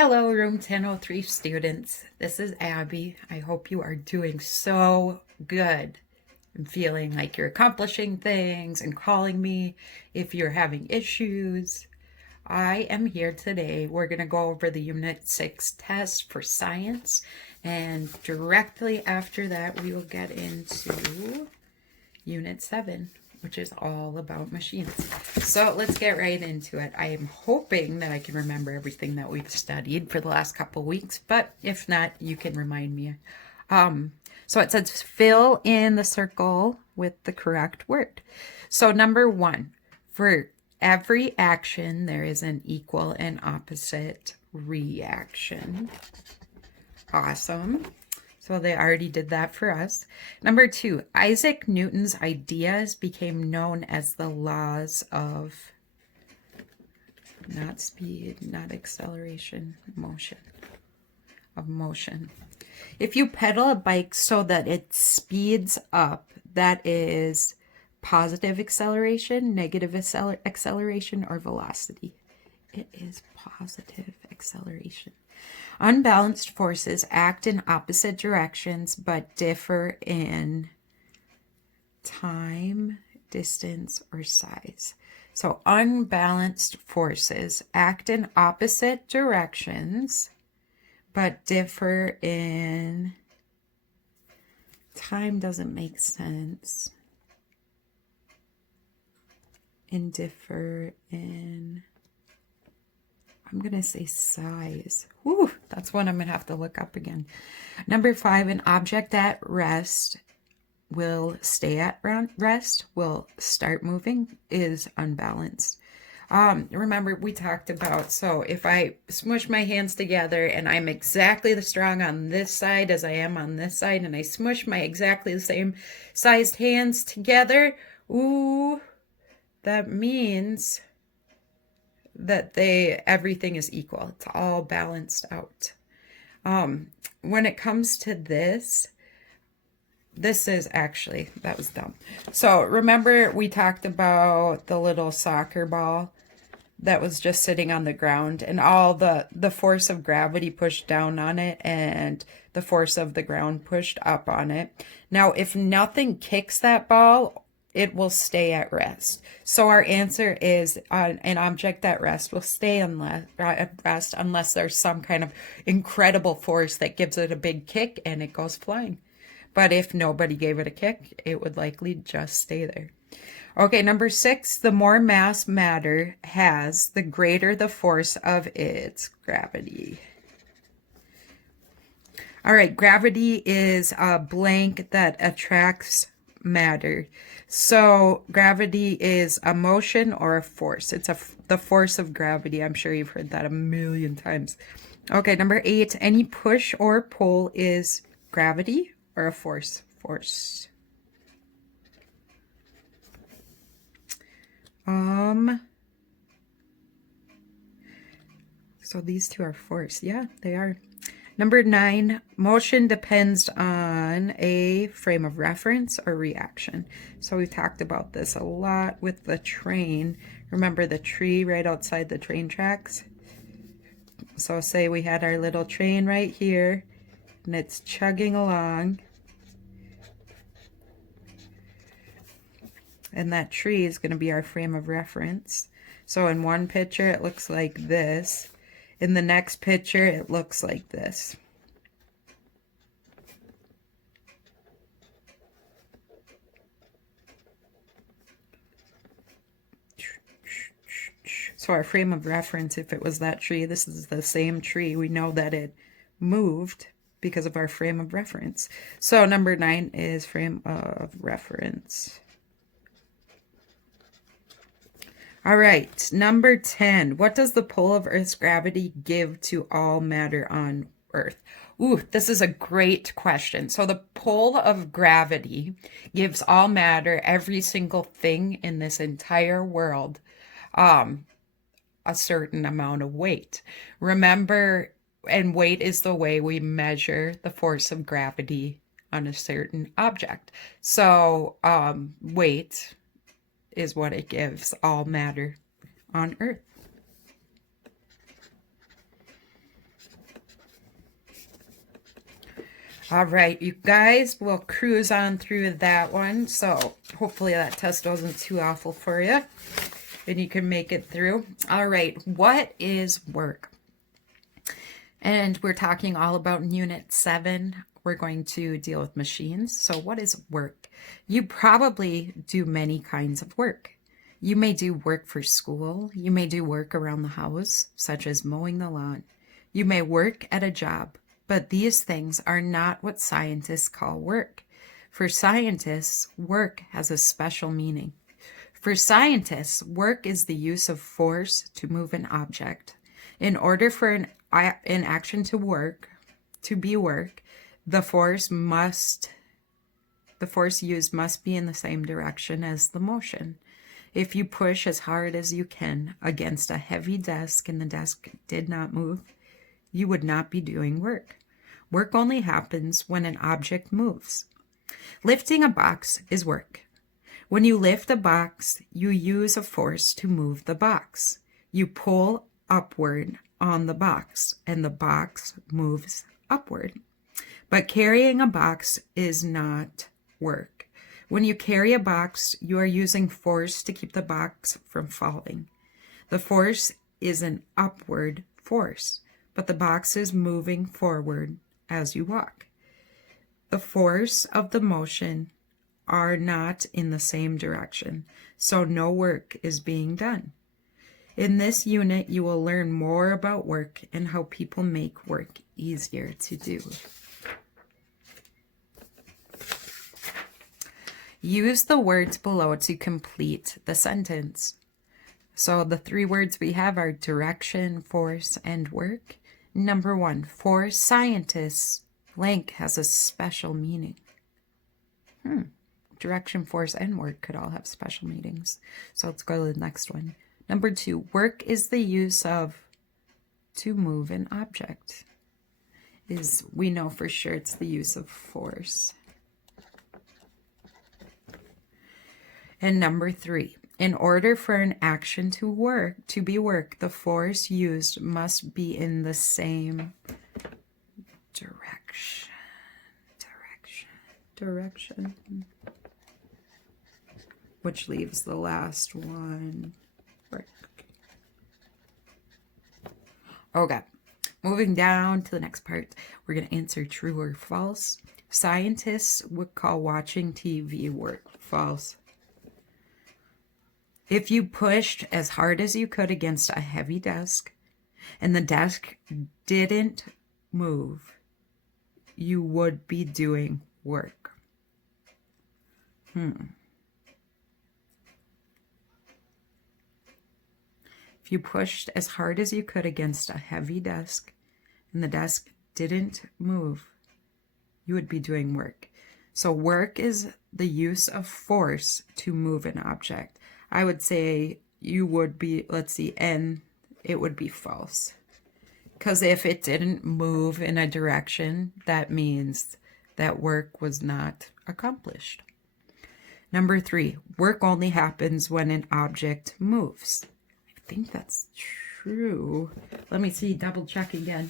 Hello, room 1003 students. This is Abby. I hope you are doing so good and feeling like you're accomplishing things and calling me if you're having issues. I am here today. We're going to go over the Unit 6 test for science, and directly after that, we will get into Unit 7, which is all about machines. So let's get right into it. I am hoping that I can remember everything that we've studied for the last couple weeks, but if not, you can remind me. So it says fill in the circle with the correct word. So number 1, for every action, there is an equal and opposite reaction. Awesome. So they already did that for us. Number 2, Isaac Newton's ideas became known as the laws of not speed, not acceleration, motion. If you pedal a bike so that it speeds up, that is positive acceleration, negative acceleration, or velocity. It is positive acceleration. Unbalanced forces act in opposite directions but differ in time, distance, or size. So unbalanced forces act in opposite directions but differ in time doesn't make sense. And differ in, I'm going to say size. Whew, that's one I'm going to have to look up again. Number 5, an object at rest will stay at rest, will start moving, is unbalanced. Remember we talked about, so if I smush my hands together and I'm exactly the strong on this side as I am on this side, and I smush my exactly the same sized hands together, ooh, that means that everything is equal. It's all balanced out. When it comes to this is actually, that was dumb. So remember we talked about the little soccer ball that was just sitting on the ground, and all the force of gravity pushed down on it and the force of the ground pushed up on it. Now, if nothing kicks that ball, it will stay at rest. So our answer is an object at rest will stay at rest unless there's some kind of incredible force that gives it a big kick and it goes flying. But if nobody gave it a kick, it would likely just stay there. Okay, number 6, the more mass matter has, the greater the force of its gravity. All right, gravity is a blank that attracts matter. So gravity is a motion or a force. It's the force of gravity. I'm sure you've heard that a million times. Okay, number 8, any push or pull is gravity or a force? Force. So these two are force. Yeah, they are. Number 9, motion depends on a frame of reference or reaction. So we've talked about this a lot with the train. Remember the tree right outside the train tracks? So say we had our little train right here, and it's chugging along. And that tree is going to be our frame of reference. So in one picture, it looks like this. In the next picture, it looks like this. So our frame of reference, if it was that tree, this is the same tree. We know that it moved because of our frame of reference. So number 9 is frame of reference. All right, number 10. What does the pull of Earth's gravity give to all matter on Earth? Ooh, this is a great question. So the pull of gravity gives all matter, every single thing in this entire world, a certain amount of weight. Remember, and weight is the way we measure the force of gravity on a certain object. So weight is what it gives all matter on Earth. All right, you guys, we'll cruise on through that one. So hopefully that test wasn't too awful for you and you can make it through. All right, what is work? And we're talking all about in Unit 7. We're going to deal with machines. So what is work? You probably do many kinds of work. You may do work for school. You may do work around the house, such as mowing the lawn. You may work at a job, but these things are not what scientists call work. For scientists, work has a special meaning. For scientists, work is the use of force to move an object. In order for an action to be work, the force used must be in the same direction as the motion. If you push as hard as you can against a heavy desk and the desk did not move, you would not be doing work. Work only happens when an object moves. Lifting a box is work. When you lift a box, you use a force to move the box. You pull upward on the box, and the box moves upward. But carrying a box is not work. When you carry a box, you are using force to keep the box from falling. The force is an upward force, but the box is moving forward as you walk. The force of the motion are not in the same direction, so no work is being done. In this unit, you will learn more about work and how people make work easier to do. Use the words below to complete the sentence. So the 3 words we have are direction, force, and work. Number 1, for scientists, blank has a special meaning. Direction, force, and work could all have special meanings. So let's go to the next one. Number 2, work is the use of to move an object. We know for sure it's the use of force. And number 3, in order for an action to be work, the force used must be in the same direction. Which leaves the last one. Work. Okay, moving down to the next part, we're going to answer true or false. Scientists would call watching TV work. False. If you pushed as hard as you could against a heavy desk and the desk didn't move, you would be doing work. If you pushed as hard as you could against a heavy desk and the desk didn't move, you would be doing work. So work is the use of force to move an object. I would say you would be, let's see, and it would be false. Because if it didn't move in a direction, that means that work was not accomplished. Number 3, work only happens when an object moves. I think that's true. Let me see, double check again.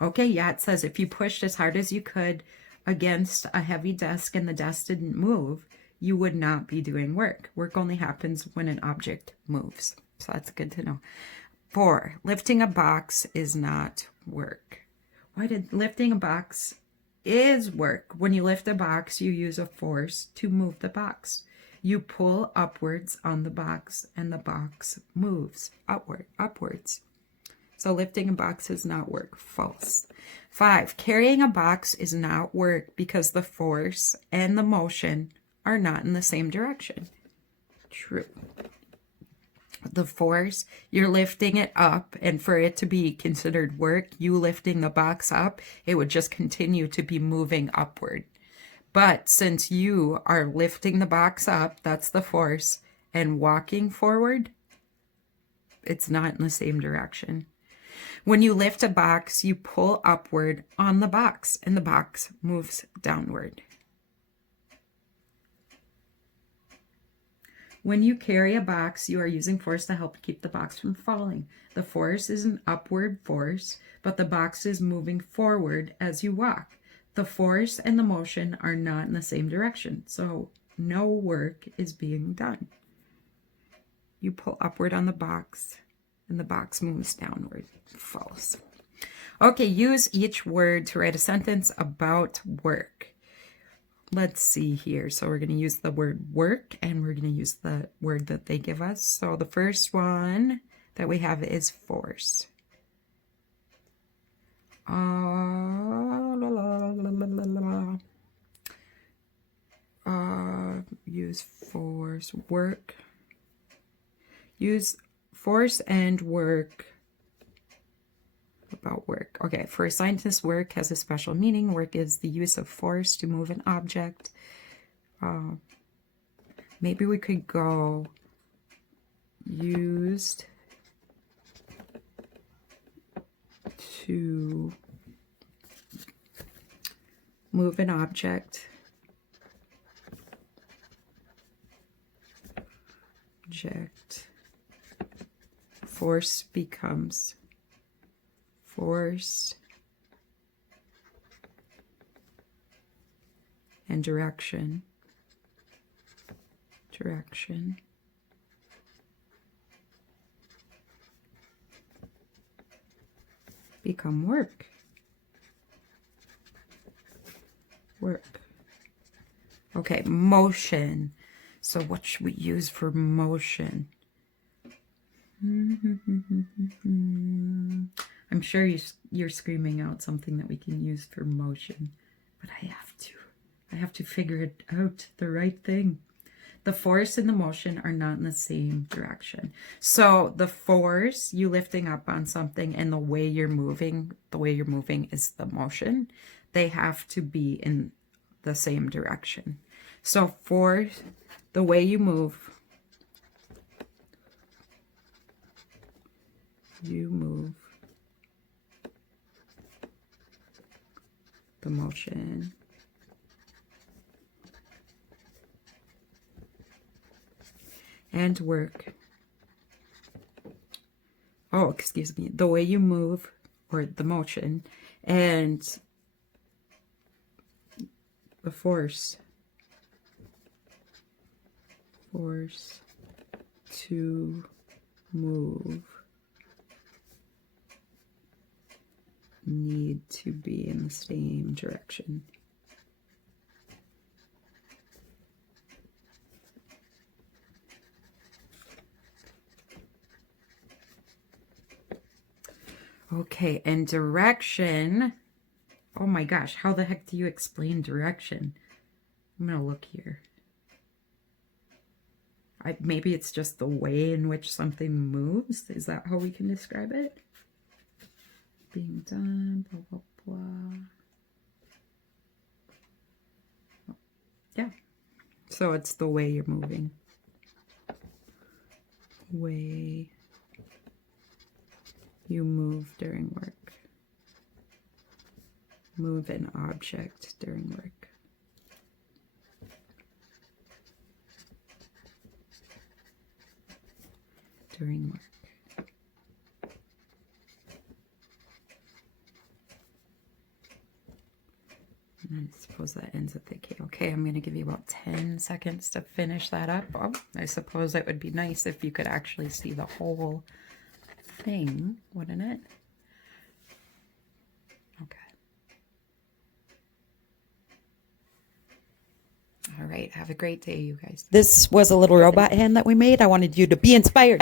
Okay, yeah, it says if you pushed as hard as you could against a heavy desk and the desk didn't move, you would not be doing work. Work only happens when an object moves. So that's good to know. 4, lifting a box is not work. Lifting a box is work. When you lift a box, you use a force to move the box. You pull upwards on the box and the box moves upwards. So lifting a box is not work. False. 5, carrying a box is not work because the force and the motion are not in the same direction. True. The force, you're lifting it up, and for it to be considered work, you lifting the box up, it would just continue to be moving upward. But since you are lifting the box up, that's the force, and walking forward, it's not in the same direction. When you lift a box, you pull upward on the box, and the box moves downward. When you carry a box, you are using force to help keep the box from falling. The force is an upward force, but the box is moving forward as you walk. The force and the motion are not in the same direction, so no work is being done. You pull upward on the box, and the box moves downward. False. Okay, use each word to write a sentence about work. Let's see here. So we're going to use the word work, and we're going to use the word that they give us. So the first one that we have is force. Use force, work. Use force and work about work. Okay, for a scientist, work has a special meaning. Work is the use of force to move an object. Maybe we could go used to move an object. Force becomes force and direction become work. Okay, motion. So what should we use for motion? I'm sure you're screaming out something that we can use for motion, but I have to figure it out, the right thing. The force and the motion are not in the same direction. So the force, you lifting up on something, and the way you're moving is the motion. They have to be in the same direction. So for the way you move, the motion. And work. Oh, excuse me. The way you move, or the motion, and the force. Force to move need to be in the same direction. Okay, and direction. Oh my gosh, how the heck do you explain direction? I'm gonna look here. Maybe it's just the way in which something moves. Is that how we can describe it? Being done, blah, blah, blah. Yeah. So it's the way you're moving. Way you move during work. Move an object during work. During work. And I suppose that ends at the K. Okay, I'm going to give you about 10 seconds to finish that up. Oh, I suppose it would be nice if you could actually see the whole thing, wouldn't it? Okay. All right, have a great day, you guys. This was a little robot hand that we made. I wanted you to be inspired.